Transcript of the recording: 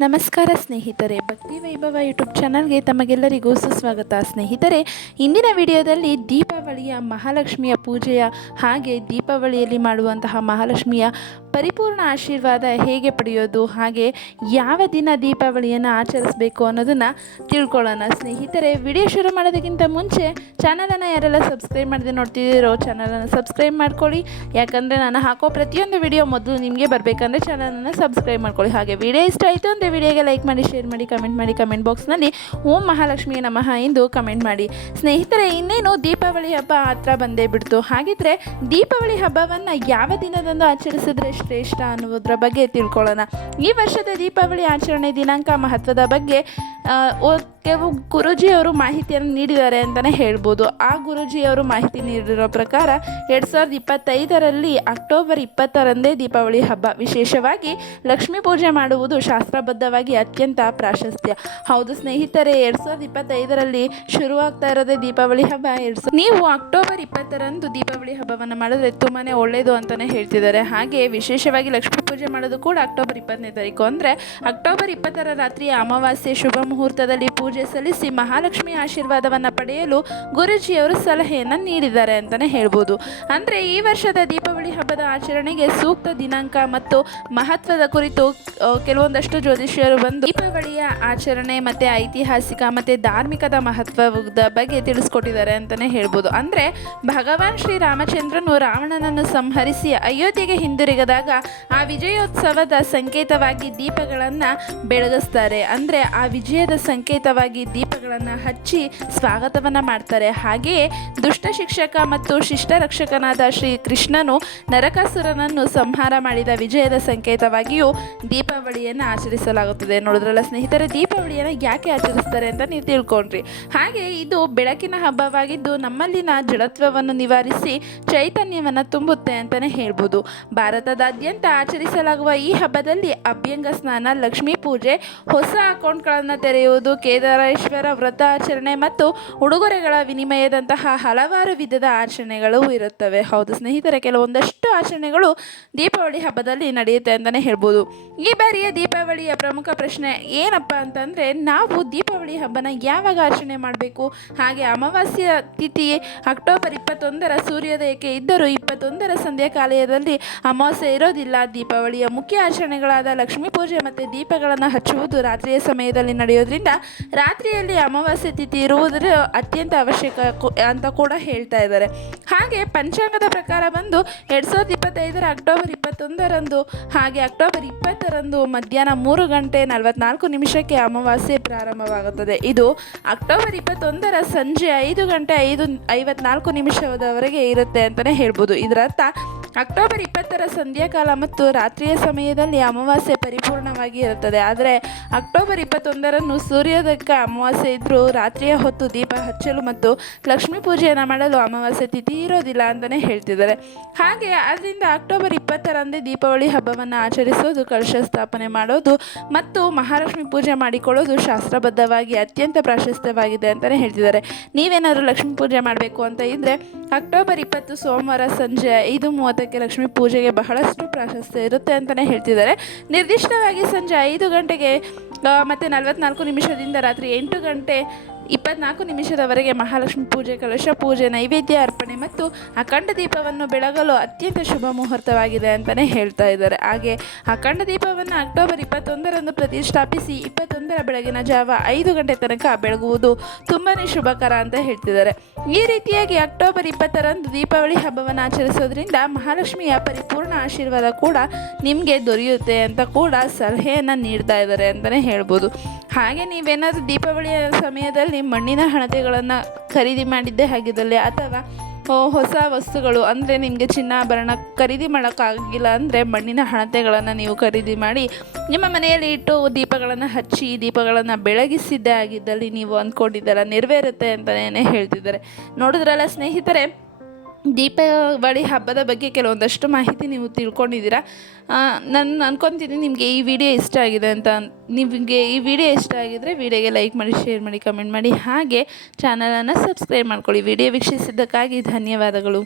ನಮಸ್ಕಾರ ಸ್ನೇಹಿತರೆ, ಭಕ್ತಿ ವೈಭವ ಯೂಟ್ಯೂಬ್ ಚಾನಲ್ಗೆ ತಮಗೆಲ್ಲರಿಗೂ ಸುಸ್ವಾಗತ. ಸ್ನೇಹಿತರೆ, ಇಂದಿನ ವಿಡಿಯೋದಲ್ಲಿ ದೀಪಾವಳಿಯ ಮಹಾಲಕ್ಷ್ಮಿಯ ಪೂಜೆಯ ಹಾಗೆ ದೀಪಾವಳಿಯಲ್ಲಿ ಮಾಡುವಂತಹ ಮಹಾಲಕ್ಷ್ಮಿಯ ಪರಿಪೂರ್ಣ ಆಶೀರ್ವಾದ ಹೇಗೆ ಪಡೆಯೋದು, ಹಾಗೆ ಯಾವ ದಿನ ದೀಪಾವಳಿಯನ್ನು ಆಚರಿಸಬೇಕು ಅನ್ನೋದನ್ನು ತಿಳ್ಕೊಳ್ಳೋಣ. ಸ್ನೇಹಿತರೆ, ವಿಡಿಯೋ ಶುರು ಮಾಡೋದಕ್ಕಿಂತ ಮುಂಚೆ ಚಾನಲನ್ನು ಯಾರೆಲ್ಲ ಸಬ್ಸ್ಕ್ರೈಬ್ ಮಾಡದೆ ನೋಡ್ತಿದ್ದೀರೋ ಚಾನಲನ್ನು ಸಬ್ಸ್ಕ್ರೈಬ್ ಮಾಡ್ಕೊಳ್ಳಿ. ಯಾಕಂದರೆ ನಾನು ಹಾಕೋ ಪ್ರತಿಯೊಂದು ವಿಡಿಯೋ ಮೊದಲು ನಿಮಗೆ ಬರಬೇಕಂದ್ರೆ ಚಾನಲನ್ನು ಸಬ್ಸ್ಕ್ರೈಬ್ ಮಾಡ್ಕೊಳ್ಳಿ. ಹಾಗೆ ವಿಡಿಯೋ ಇಷ್ಟ ಆಯಿತು ಅಂದರೆ ವಿಡಿಯೋಗೆ ಲೈಕ್ ಮಾಡಿ, ಶೇರ್ ಮಾಡಿ, ಕಮೆಂಟ್ ಮಾಡಿ, ಕಮೆಂಟ್ ಬಾಕ್ಸ್ನಲ್ಲಿ ಓಂ ಮಹಾಲಕ್ಷ್ಮಿ ನಮಃ ಎಂದು ಕಮೆಂಟ್ ಮಾಡಿ. ಸ್ನೇಹಿತರೆ, ಇನ್ನೇನು ದೀಪಾವಳಿ ಹಬ್ಬ ಹತ್ರ ಬಂದೇ ಬಿಡ್ತು. ಹಾಗಿದ್ರೆ ದೀಪಾವಳಿ ಹಬ್ಬವನ್ನು ಯಾವ ದಿನದಂದು ಆಚರಿಸಿದ್ರೆ ಶ್ರೇಷ್ಠ ಅನ್ನುವುದರ ಬಗ್ಗೆ ತಿಳ್ಕೊಳ್ಳೋಣ. ಈ ವರ್ಷದ ದೀಪಾವಳಿ ಆಚರಣೆ ದಿನಾಂಕ ಮಹತ್ವದ ಬಗ್ಗೆ ಕೆಲವು ಗುರುಜಿಯವರು ಮಾಹಿತಿಯನ್ನು ನೀಡಿದ್ದಾರೆ ಅಂತಲೇ ಹೇಳ್ಬೋದು. ಆ ಗುರೂಜಿಯವರು ಮಾಹಿತಿ ನೀಡಿರೋ ಪ್ರಕಾರ ಎರಡು ಸಾವಿರದ ಇಪ್ಪತ್ತೈದರಲ್ಲಿ ಅಕ್ಟೋಬರ್ ಇಪ್ಪತ್ತರಂದೇ ದೀಪಾವಳಿ ಹಬ್ಬ. ವಿಶೇಷವಾಗಿ ಲಕ್ಷ್ಮೀ ಪೂಜೆ ಮಾಡುವುದು ಶಾಸ್ತ್ರಬದ್ಧವಾಗಿ ಅತ್ಯಂತ ಪ್ರಾಶಸ್ತ್ಯ. ಹೌದು ಸ್ನೇಹಿತರೆ, ಎರಡು ಸಾವಿರದ ಇಪ್ಪತ್ತೈದರಲ್ಲಿ ಶುರುವಾಗ್ತಾ ಇರೋದೇ ದೀಪಾವಳಿ ಹಬ್ಬ. ಎರಡು ಸಾವಿರ ನೀವು ಅಕ್ಟೋಬರ್ ಇಪ್ಪತ್ತರಂದು ದೀಪಾವಳಿ ಹಬ್ಬವನ್ನು ಮಾಡಿದ್ರೆ ತುಂಬಾ ಒಳ್ಳೆಯದು ಅಂತಲೇ ಹೇಳ್ತಿದ್ದಾರೆ. ಹಾಗೆ ವಿಶೇಷವಾಗಿ ಲಕ್ಷ್ಮೀ ಪೂಜೆ ಮಾಡೋದು ಕೂಡ ಅಕ್ಟೋಬರ್ ಇಪ್ಪತ್ತನೇ ತಾರೀಕು. ಅಂದರೆ ಅಕ್ಟೋಬರ್ ಇಪ್ಪತ್ತರ ರಾತ್ರಿ ಅಮಾವಾಸ್ಯೆ ಶುಭ ಮುಹೂರ್ತದಲ್ಲಿ ಪೂಜೆ ಸಲ್ಲಿಸಿ ಮಹಾಲಕ್ಷ್ಮಿ ಆಶೀರ್ವಾದವನ್ನು ಪಡೆಯಲು ಗುರುಜಿಯವರು ಸಲಹೆಯನ್ನು ನೀಡಿದ್ದಾರೆ ಅಂತಲೇ ಹೇಳ್ಬೋದು. ಅಂದರೆ ಈ ವರ್ಷದ ದೀಪಾವಳಿ ಹಬ್ಬದ ಆಚರಣೆಗೆ ಸೂಕ್ತ ದಿನಾಂಕ ಮತ್ತು ಮಹತ್ವದ ಕುರಿತು ಕೆಲವೊಂದಷ್ಟು ಜ್ಯೋತಿಷ್ಯರು ಬಂದು ದೀಪಾವಳಿಯ ಆಚರಣೆ ಮತ್ತು ಐತಿಹಾಸಿಕ ಮತ್ತು ಧಾರ್ಮಿಕದ ಮಹತ್ವದ ಬಗ್ಗೆ ತಿಳಿಸ್ಕೊಟ್ಟಿದ್ದಾರೆ ಅಂತಲೇ ಹೇಳ್ಬೋದು. ಅಂದರೆ ಭಗವಾನ್ ಶ್ರೀರಾಮಚಂದ್ರನು ರಾವಣನನ್ನು ಸಂಹರಿಸಿ ಅಯೋಧ್ಯೆಗೆ ಹಿಂದಿರುಗಿದಾಗ ಆ ವಿಜಯೋತ್ಸವದ ಸಂಕೇತವಾಗಿ ದೀಪಗಳನ್ನು ಬೆಳಗಿಸ್ತಾರೆ. ಅಂದರೆ ಆ ವಿಜಯದ ಸಂಕೇತವಾಗಿ ದೀಪಗಳನ್ನು ಹಚ್ಚಿ ಸ್ವಾಗತವನ್ನು ಮಾಡ್ತಾರೆ. ಹಾಗೆಯೇ ದುಷ್ಟ ಶಿಕ್ಷಕ ಮತ್ತು ಶಿಷ್ಟ ರಕ್ಷಕನಾದ ಶ್ರೀ ಕೃಷ್ಣನು ನರಕಾಸುರನನ್ನು ಸಂಹಾರ ಮಾಡಿದ ವಿಜಯದ ಸಂಕೇತವಾಗಿಯೂ ದೀಪಾವಳಿಯನ್ನು ಆಚರಿಸಲಾಗುತ್ತದೆ. ನೋಡಿದ್ರಲ್ಲ ಸ್ನೇಹಿತರೆ, ದೀಪಾವಳಿಯನ್ನು ಯಾಕೆ ಆಚರಿಸ್ತಾರೆ ಅಂತ ನೀವು ತಿಳ್ಕೊಂಡ್ರಿ. ಹಾಗೆ ಇದು ಬೆಳಕಿನ ಹಬ್ಬವಾಗಿದ್ದು ನಮ್ಮಲ್ಲಿನ ಜಡತ್ವವನ್ನು ನಿವಾರಿಸಿ ಚೈತನ್ಯವನ್ನು ತುಂಬುತ್ತೆ ಅಂತಲೇ ಹೇಳ್ಬೋದು. ಭಾರತದಾದ್ಯಂತ ಆಚರಿಸಲಾಗುವ ಈ ಹಬ್ಬದಲ್ಲಿ ಅಭ್ಯಂಗ ಸ್ನಾನ, ಲಕ್ಷ್ಮೀ ಪೂಜೆ, ಹೊಸ ಅಕೌಂಟ್ಗಳನ್ನು ತೆರೆಯುವುದು, ಕೇದಾರೇಶ್ವರ ವ್ರತ ಆಚರಣೆ ಮತ್ತು ಉಡುಗೊರೆಗಳ ವಿನಿಮಯದಂತಹ ಹಲವಾರು ವಿಧದ ಆಚರಣೆಗಳು ಇರುತ್ತವೆ. ಹೌದು ಸ್ನೇಹಿತರೆ, ಕೆಲವೊಂದಷ್ಟು ಆಚರಣೆಗಳು ದೀಪಾವಳಿ ಹಬ್ಬದಲ್ಲಿ ನಡೆಯುತ್ತೆ ಅಂತಲೇ ಹೇಳ್ಬೋದು. ಈ ಬಾರಿಯ ದೀಪಾವಳಿಯ ಪ್ರಮುಖ ಪ್ರಶ್ನೆ ಏನಪ್ಪ ಅಂತಂದರೆ, ನಾವು ದೀಪಾವಳಿ ಹಬ್ಬನ ಯಾವಾಗ ಆಚರಣೆ ಮಾಡಬೇಕು? ಹಾಗೆ ಅಮಾವಾಸ್ಯ ತಿಥಿ ಅಕ್ಟೋಬರ್ ಇಪ್ಪತ್ತೊಂದರ ಸೂರ್ಯೋದಯಕ್ಕೆ ಇದ್ದರೂ ಇಪ್ಪತ್ತೊಂದರ ಸಂಧ್ಯಾ ಕಾಲಯದಲ್ಲಿ ಅಮಾವಾಸ್ಯೆ ಇರೋದಿಲ್ಲ. ದೀಪಾವಳಿಯ ಮುಖ್ಯ ಆಚರಣೆಗಳಾದ ಲಕ್ಷ್ಮೀ ಪೂಜೆ ಮತ್ತು ದೀಪಗಳನ್ನು ಹಚ್ಚುವುದು ರಾತ್ರಿಯ ಸಮಯದಲ್ಲಿ ನಡೆಯೋದ್ರಿಂದ ರಾತ್ರಿಯಲ್ಲಿ ಅಮಾವಾಸ್ಯೆ ತಿಥಿ ಇರುವುದರ ಅತ್ಯಂತ ಅವಶ್ಯಕ ಅಂತ ಕೂಡ ಹೇಳ್ತಾ ಇದ್ದಾರೆ. ಹಾಗೆ ಪಂಚಾಂಗದ ಪ್ರಕಾರ ಬಂದು ಎರಡು ಸಾವಿರದ ಇಪ್ಪತ್ತೈದರ ಅಕ್ಟೋಬರ್ ಇಪ್ಪತ್ತೊಂದರಂದು ಹಾಗೆ ಅಕ್ಟೋಬರ್ ಇಪ್ಪತ್ತರಂದು ಮಧ್ಯಾಹ್ನ ಮೂರು ಗಂಟೆ ನಲವತ್ನಾಲ್ಕು ನಿಮಿಷಕ್ಕೆ ಅಮಾವಾಸ್ಯೆ ಪ್ರಾರಂಭವಾಗುತ್ತದೆ. ಇದು ಅಕ್ಟೋಬರ್ ಇಪ್ಪತ್ತೊಂದರ ಸಂಜೆ ಐದು ಗಂಟೆ ಐದು ಐವತ್ನಾಲ್ಕು ನಿಮಿಷದವರೆಗೆ ಇರುತ್ತೆ ಅಂತಲೇ ಹೇಳ್ಬೋದು. ಇದರರ್ಥ ಅಕ್ಟೋಬರ್ ಇಪ್ಪತ್ತರ ಸಂಧ್ಯಾಕಾಲ ಮತ್ತು ರಾತ್ರಿಯ ಸಮಯದಲ್ಲಿ ಅಮಾವಾಸ್ಯೆ ಪರಿಪೂರ್ಣವಾಗಿ ಇರುತ್ತದೆ. ಆದರೆ ಅಕ್ಟೋಬರ್ ಇಪ್ಪತ್ತೊಂದರಂದು ಸೂರ್ಯೋದಯಕ್ಕೆ ಅಮಾವಾಸ್ಯೆ ಇದ್ದರೂ ರಾತ್ರಿಯ ಹೊತ್ತು ದೀಪ ಹಚ್ಚಲು ಮತ್ತು ಲಕ್ಷ್ಮೀ ಪೂಜೆಯನ್ನು ಮಾಡಲು ಅಮಾವಾಸ್ಯೆ ತಿಥಿ ಇರೋದಿಲ್ಲ ಅಂತಲೇ ಹೇಳ್ತಿದ್ದಾರೆ. ಹಾಗೆ ಅದರಿಂದ ಅಕ್ಟೋಬರ್ ಇಪ್ಪತ್ತರಂದೇ ದೀಪಾವಳಿ ಹಬ್ಬವನ್ನು ಆಚರಿಸೋದು, ಕಲಶ ಸ್ಥಾಪನೆ ಮಾಡೋದು ಮತ್ತು ಮಹಾಲಕ್ಷ್ಮಿ ಪೂಜೆ ಮಾಡಿಕೊಳ್ಳೋದು ಶಾಸ್ತ್ರಬದ್ಧವಾಗಿ ಅತ್ಯಂತ ಪ್ರಾಶಸ್ತ್ಯವಾಗಿದೆ ಅಂತಲೇ ಹೇಳ್ತಿದ್ದಾರೆ. ನೀವೇನಾದರೂ ಲಕ್ಷ್ಮೀ ಪೂಜೆ ಮಾಡಬೇಕು ಅಂತ ಇದ್ದರೆ ಅಕ್ಟೋಬರ್ ಇಪ್ಪತ್ತು ಸೋಮವಾರ ಸಂಜೆ ಐದು ಮೂವತ್ತಕ್ಕೆ ಲಕ್ಷ್ಮೀ ಪೂಜೆಗೆ ಬಹಳಷ್ಟು ಪ್ರಾಶಸ್ತ್ಯ ಇರುತ್ತೆ ಅಂತಲೇ ಹೇಳ್ತಿದ್ದಾರೆ. ನಿರ್ದಿಷ್ಟವಾಗಿ ಸಂಜೆ ಐದು ಗಂಟೆಗೆ ಮತ್ತು ನಲವತ್ನಾಲ್ಕು ನಿಮಿಷದಿಂದ ರಾತ್ರಿ ಎಂಟು ಗಂಟೆ ಇಪ್ಪತ್ನಾಲ್ಕು ನಿಮಿಷದವರೆಗೆ ಮಹಾಲಕ್ಷ್ಮಿ ಪೂಜೆ, ಕಲಶ ಪೂಜೆ, ನೈವೇದ್ಯ ಅರ್ಪಣೆ ಮತ್ತು ಅಖಂಡ ದೀಪವನ್ನು ಬೆಳಗಲು ಅತ್ಯಂತ ಶುಭ ಮುಹೂರ್ತವಾಗಿದೆ ಅಂತಲೇ ಹೇಳ್ತಾ ಇದ್ದಾರೆ. ಹಾಗೆ ಅಖಂಡ ದೀಪವನ್ನು ಅಕ್ಟೋಬರ್ ಇಪ್ಪತ್ತೊಂದರಂದು ಪ್ರತಿಷ್ಠಾಪಿಸಿ ಇಪ್ಪತ್ತೊಂದರ ಬೆಳಗಿನ ಜಾವ ಐದು ಗಂಟೆ ತನಕ ಬೆಳಗುವುದು ತುಂಬಾ ಶುಭಕರ ಅಂತ ಹೇಳ್ತಿದ್ದಾರೆ. ಈ ರೀತಿಯಾಗಿ ಅಕ್ಟೋಬರ್ ಇಪ್ಪತ್ತರಂದು ದೀಪಾವಳಿ ಹಬ್ಬವನ್ನು ಆಚರಿಸೋದ್ರಿಂದ ಮಹಾಲಕ್ಷ್ಮಿಯ ಪರಿಪೂರ್ಣ ಆಶೀರ್ವಾದ ಕೂಡ ನಿಮಗೆ ದೊರೆಯುತ್ತೆ ಅಂತ ಕೂಡ ಸಲಹೆಯನ್ನು ನೀಡ್ತಾ ಇದ್ದಾರೆ ಅಂತಲೇ ಹೇಳ್ಬೋದು. ಹಾಗೆ ನೀವೇನಾದರೂ ದೀಪಾವಳಿಯ ಸಮಯದಲ್ಲಿ ಮಣ್ಣಿನ ಹಣತೆಗಳನ್ನು ಖರೀದಿ ಮಾಡಿದ್ದೇ ಆಗಿದ್ದಲ್ಲಿ ಅಥವಾ ಹೊಸ ವಸ್ತುಗಳು ಅಂದರೆ ನಿಮಗೆ ಚಿನ್ನಾಭರಣ ಖರೀದಿ ಮಾಡೋಕ್ಕಾಗಿಲ್ಲ ಅಂದರೆ ಮಣ್ಣಿನ ಹಣತೆಗಳನ್ನು ನೀವು ಖರೀದಿ ಮಾಡಿ ನಿಮ್ಮ ಮನೆಯಲ್ಲಿ ಇಟ್ಟು ದೀಪಗಳನ್ನು ಹಚ್ಚಿ ದೀಪಗಳನ್ನು ಬೆಳಗಿಸಿದ್ದೇ ಆಗಿದ್ದಲ್ಲಿ ನೀವು ಅಂದ್ಕೊಂಡಿದ್ದೆಲ್ಲ ನೆರವೇರುತ್ತೆ ಅಂತಲೇ ಹೇಳ್ತಿದ್ದಾರೆ. ನೋಡಿದ್ರಲ್ಲ ಸ್ನೇಹಿತರೆ ದೀಪಾವಳಿ ಹಬ್ಬದ ಬಗ್ಗೆ ಕೆಲವೊಂದಷ್ಟು ಮಾಹಿತಿ ನೀವು ತಿಳ್ಕೊಂಡಿದ್ದೀರಾ? ನಾನು ಅನ್ಕೊತೀನಿ ನಿಮಗೆ ಈ ವಿಡಿಯೋ ಇಷ್ಟ ಆಗಿದೆ ಅಂತ. ನಿಮಗೆ ಈ ವಿಡಿಯೋ ಇಷ್ಟ ಆಗಿದ್ದರೆ ವಿಡಿಯೋಗೆ ಲೈಕ್ ಮಾಡಿ, ಶೇರ್ ಮಾಡಿ, ಕಮೆಂಟ್ ಮಾಡಿ. ಹಾಗೆ ಚಾನಲನ್ನು ಸಬ್ಸ್ಕ್ರೈಬ್ ಮಾಡ್ಕೊಳ್ಳಿ. ವಿಡಿಯೋ ವೀಕ್ಷಿಸಿದ್ದಕ್ಕಾಗಿ ಧನ್ಯವಾದಗಳು.